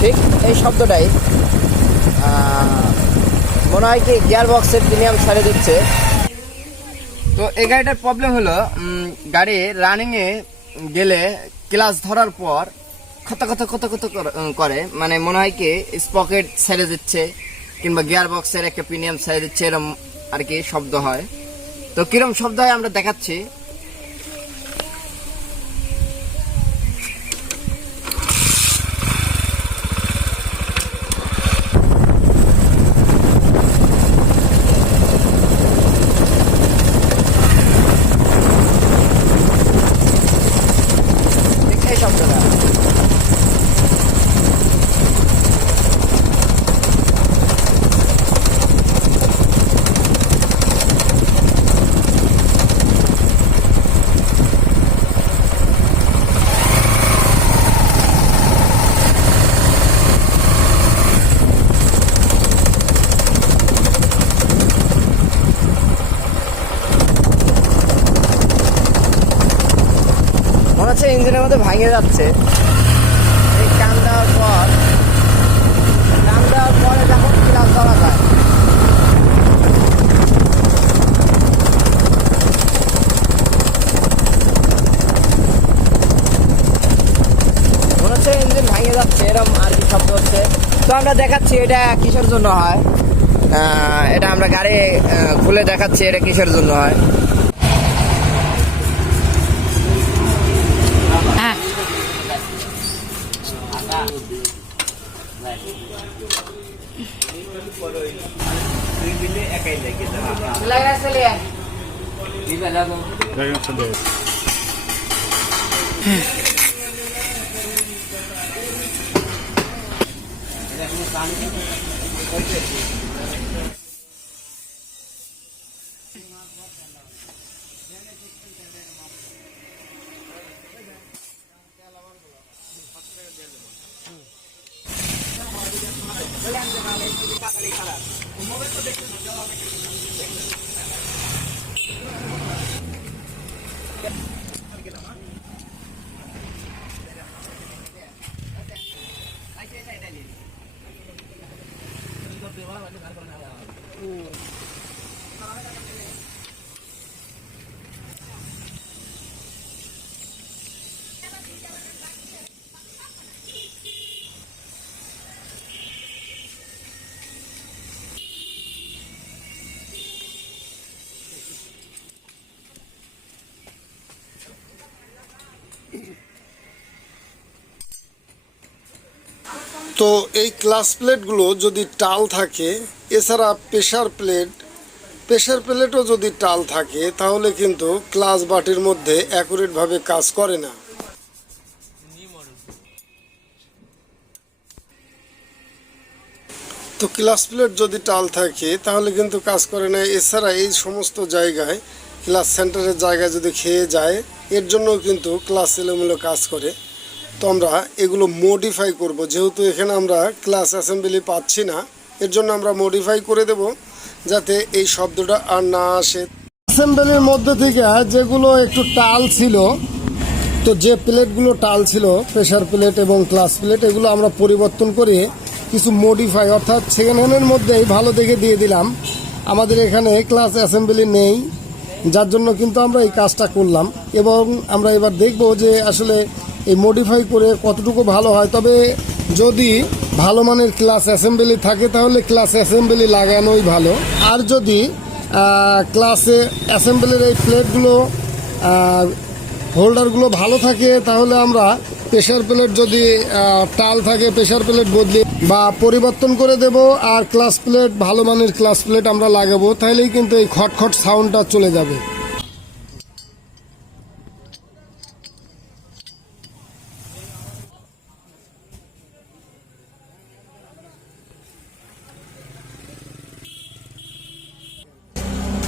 ঠিক এই শব্দটাই মনে হয় কি গিয়ার বক্সের প্রিমিয়াম ছেড়ে দিচ্ছে। তো এই গাড়িটার প্রবলেম হলো গাড়ি রানিংয়ে গেলে ক্লাচ ধরার পর খতা খতা খতা খতা করে, মানে মনে হয় কি স্পকেট ছেড়ে দিচ্ছে কিংবা গিয়ার বক্সের একটা প্রিমিয়াম ছেড়ে দিচ্ছে, এরকম আর কি শব্দ হয়। তো কিরম শব্দ হয় আমরা দেখাচ্ছি। এই শব্দটা মনে হচ্ছে ইঞ্জিনের মধ্যে ভাঙে যাচ্ছে। এই টান দেওয়ার পরে যখন ক্লাচ ধরা যায়, মনে হচ্ছে ইঞ্জিন ভাঙে যাচ্ছে, এরকম আর কি শব্দ হচ্ছে। তো আমরা দেখাচ্ছি এটা কিসের জন্য হয়, এটা আমরা গাড়ি খুলে দেখাচ্ছি এটা কিসের জন্য হয়। তো এই ক্লাচ প্লেটগুলো যদি টাল থাকে, এছাড়া প্রেসার প্লেটও যদি টাল থাকে, তাহলে কিন্তু ক্লাচ বাটির মধ্যে অ্যাকুরেটভাবে কাজ করে না। তো ক্লাচ প্লেট যদি টাল থাকে তাহলে কিন্তু কাজ করে না। এছাড়া এই সমস্ত জায়গায় ক্লাচ সেন্টারের জায়গায় যদি খেয়ে যায়, এর জন্যও কিন্তু ক্লাচ এলোমেলো কাজ করে। তো আমরা এগুলো মডিফাই করব, যেহেতু এখানে আমরা ক্লাচ অ্যাসেম্বলি পাচ্ছি না, এর জন্য আমরা মডিফাই করে দেব যাতে এই শব্দটা আর না আসে। অ্যাসেম্বলির মধ্যে থেকে যেগুলো একটু টাল ছিল, তো যে প্লেটগুলো টাল ছিল প্রেসার প্লেট এবং ক্লাচ প্লেট, এগুলো আমরা পরিবর্তন করে কিছু মডিফাই অর্থাৎ সেকেন্ড হ্যান্ডের মধ্যেই ভালো দেখে দিয়ে দিলাম। আমাদের এখানে ক্লাচ অ্যাসেম্বলি নেই, যার জন্য কিন্তু আমরা এই কাজটা করলাম। এবং আমরা এবার দেখব যে আসলে এই মডিফাই করে কতটুকু ভালো হয়। তবে যদি ভালো মানের ক্লাচ অ্যাসেম্বলি থাকে তাহলে ক্লাচ অ্যাসেম্বলি লাগানোই ভালো। আর যদি ক্লাসে অ্যাসেম্বলির এই প্লেটগুলো হোল্ডারগুলো ভালো থাকে, তাহলে আমরা প্রেসার প্লেট যদি টাল থাকে প্রেসার প্লেট বদলে বা পরিবর্তন করে দেব, আর ক্লাচ প্লেট ভালো মানের ক্লাচ প্লেট আমরা লাগাবো, তাহলেই কিন্তু এই খটখট সাউন্ডটা চলে যাবে।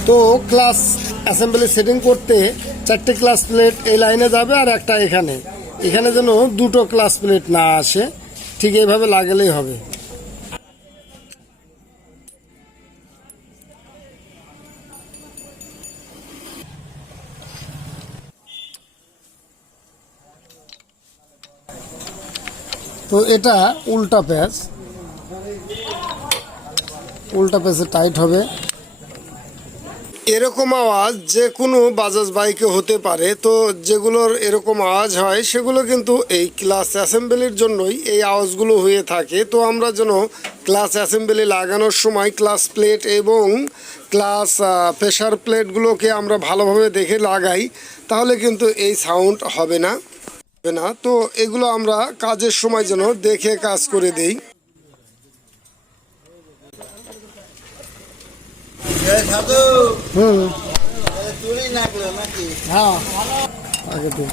তো ক্লাস অ্যাসেম্বলি সেটিং করতে 4টে ক্লাস প্লেট এই লাইনে যাবে আর একটা এখানে যেন 2টো ক্লাস প্লেট না আসে, ঠিক এইভাবে লাগালেই হবে। তো এটা উল্টা প্যাচ, উল্টা প্যাচে টাইট হবে। এরকম আওয়াজ যে কোনো বাজাজ বাইকে হতে পারে। তো যেগুলোর এরকম আওয়াজ হয় সেগুলো কিন্তু এই ক্লাচ অ্যাসেম্বলির জন্যই এই আওয়াজগুলো হয়ে থাকে। তো আমরা যেন ক্লাচ অ্যাসেম্বলি লাগানোর সময় ক্লাচ প্লেট এবং ক্লাচ প্রেশার প্লেটগুলোকে আমরা ভালোভাবে দেখে লাগাই, তাহলে কিন্তু এই সাউন্ড হবে না। তো এগুলো আমরা কাজের সময় যেন দেখে কাজ করে দেই। হ্যাঁ আগে তো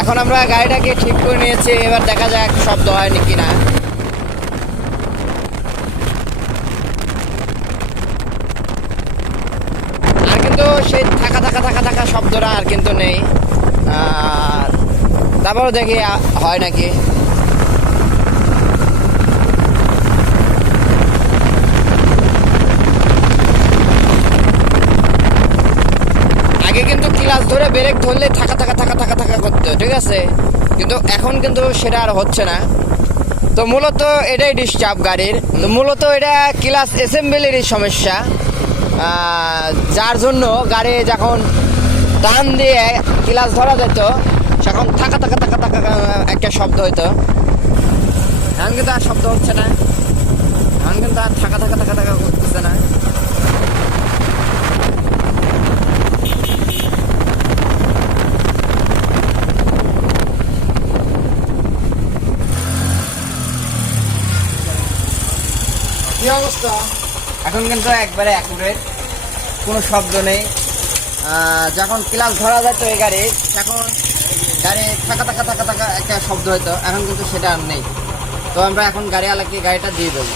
এখন আমরা গাড়িটাকে ঠিক করে নিয়েছি, এবার দেখা যাক শব্দ হয়নি কিনা। আর কিন্তু সেই থাকা থাকা থাকা থাকা শব্দটা আর কিন্তু নেই। আর তারপর দেখি হয় নাকি। আগে কিন্তু ক্লাচ ধরে ব্রেক ধরলে থাকা থাকা থাকা থাকা থাকা করতে, ঠিক আছে, কিন্তু এখন কিন্তু সেটা আর হচ্ছে না। তো মূলত এটাই ডিস্টার্ব গাড়ির। তো মূলত এটা ক্লাচ অ্যাসেম্বলিরই সমস্যা, যার জন্য গাড়ি যখন টান দিয়ে ক্লাচ ধরা যেত সেখন থাকা থাকা থাকা থাকা একটা শব্দ হইতো। এখন কিন্তু আর শব্দ হচ্ছে না, এখন কিন্তু আর থাকা থাকা থাকা থাকা করতেছে না। কি অবস্থা? এখন কিন্তু একবারে অ্যাকুরেট, কোনো শব্দ নেই। যখন ক্লাচ ধরা যেত এই গাড়ি, তখন গাড়ি থাকা থাকা থাকা থাকা একটা শব্দ হতো, এখন কিন্তু সেটা আর নেই। তো আমরা এখন গাড়িওয়ালাকে গাড়িটা দিয়ে দেবো।